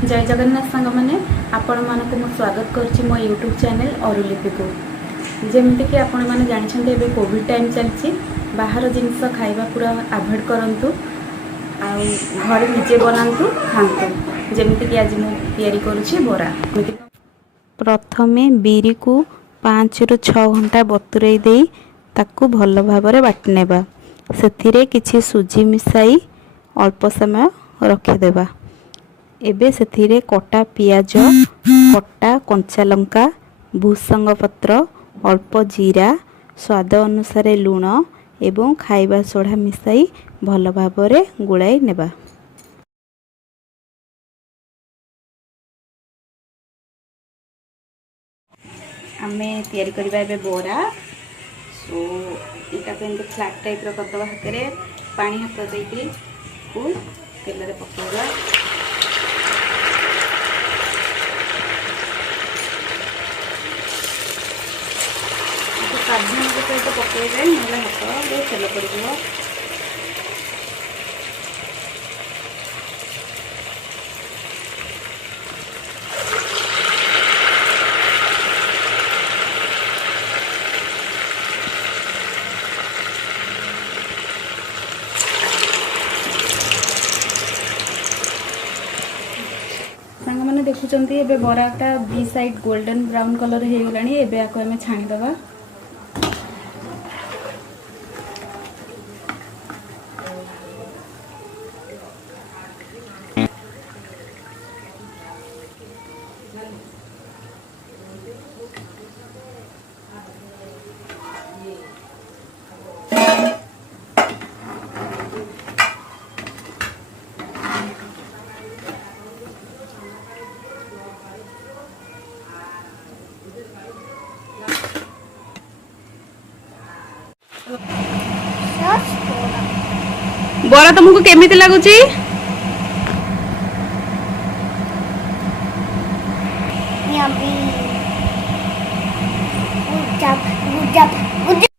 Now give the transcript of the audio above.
जय जगन्नाथ सांग मैंने आपण मानक मु स्वागत करुच्ची मो यूट्यूब चैनल अरुलिपि को जमीती कि आपण मैंने जानते एबे कोविड टाइम चलती बाहर जिनस खाइबा पूरा अवॉइड करंतु घर निजे बनातु खातु जमीती कि आज मु तैयारी करुच्ची बोरा। प्रथमे बिरी को 5 ରୁ 6 घंटा बतुरई देई ताकू भल भाबरे बाटी नेबा सेथिरे किछि सुजी मिसाई अल्प समय रखिदेबा। एबे सेथिरे कटा पियाज कटा कंचा लंका भूसंग पत्र अल्प जीरा स्वाद अनुसार लूण एवं खाइबा सोडा मिसाई भल भाबरे गुळाई नेबा। आमे तैयारी करबा एबे बोरा। सो इटा पे एंते फ्लैट टाइप रो करदबा हातरे पानी हाथ देइकरी को तेल रे पकेबा। साबुन के सहित पकेबे नले हाथ तेल पड़िबो। सांग मैंने देखुंत ए बराटा बी साइड गोल्डन ब्राउन कलर हो गला। एबे आको आमे छाणीदबा। बरा तुमको केमिति लागुची? Yummy. Good job. Good job. Good job.